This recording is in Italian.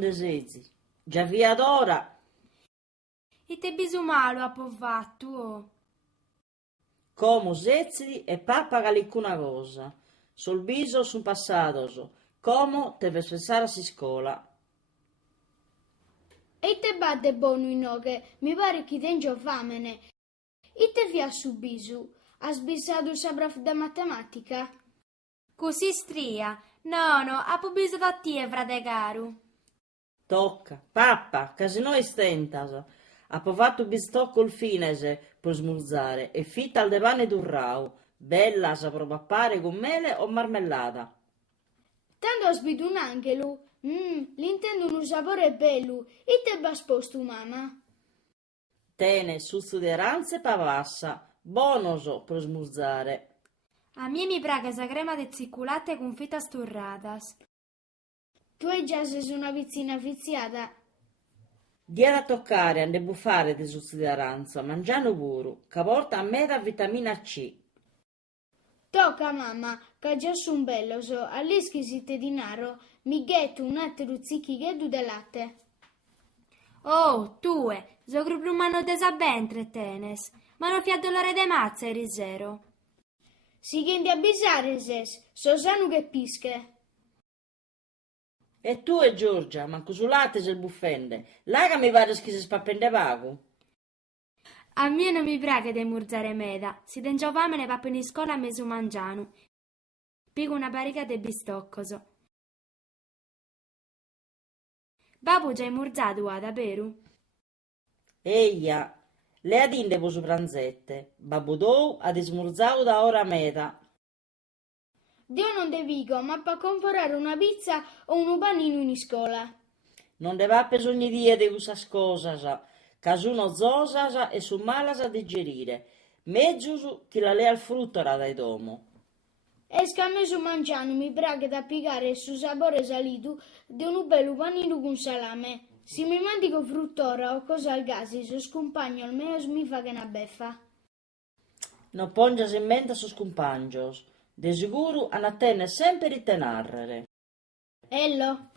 onde sezi. Già via d'ora. E te bisumalo a povattu, oh. Como sezidi e pappa calicuna cosa. Sul viso sun passados. Como te ves pensare a si scola. E te badde bonu in noghe, mi pare che tengo famene. E te via su bisu, has bissato sabrà da matematica? Così stria. No, a pubiso da tie, frate caro. Tocca, pappa, che se no stentas. Ha provato bistocco il finese per smurzare e fitta al devane d'urrau. Bella sa probappare con mele o marmellata. Tanto ho sbido un angelo. L'intendo un sapore bello. E te bas posto, mamma? Tene suzzo di aranze e pavassa. Bonoso per smurzare. A mie mi praga sa crema de zicculate con fita sturradas. Tu hai già sei una vizzina viziata. Dia da toccare ande buffare di suzzo di aranza, mangiano puro, che porta a me da vitamina C. Tocca, mamma, che già son bello so. All'ischi siete di naro, mi ghetto un altro zicchighetto de latte. Oh, tue, so proprio umano desabentre tenes. Ma non fia dolore de mazza e risero. Si che a bisare ses, so sanu che pische. E tu e Giorgia, manco sulate se il buffende. Laga mi pare che si spappende pago. A mie non mi praga de murzare meda. Si dengiò famene va in scuola a mesu mangianu. Pigo una barica de bistoccoso. Babu già è murzato da peru? Eia, le adinde po su pranzette. Babbo Dou ha dismurzau da ora meta. Dio non devigo, ma per comprare una pizza o un panino in scuola. Non deve ha bisogno di questa cosa, che sono zosas e su malas a digerire. Mezzus che la lea al frutto era dai domo. E scammeso mangiano mi praga da piegare su sapore salito di un bello panino con salame. Se mi mandico fruttora o cosa al gasi, so scompagno al meo mi fa che una beffa. Non pongias in mente sus compangios. De sicuro hanno a tenne sempre di tenarrere. Ello.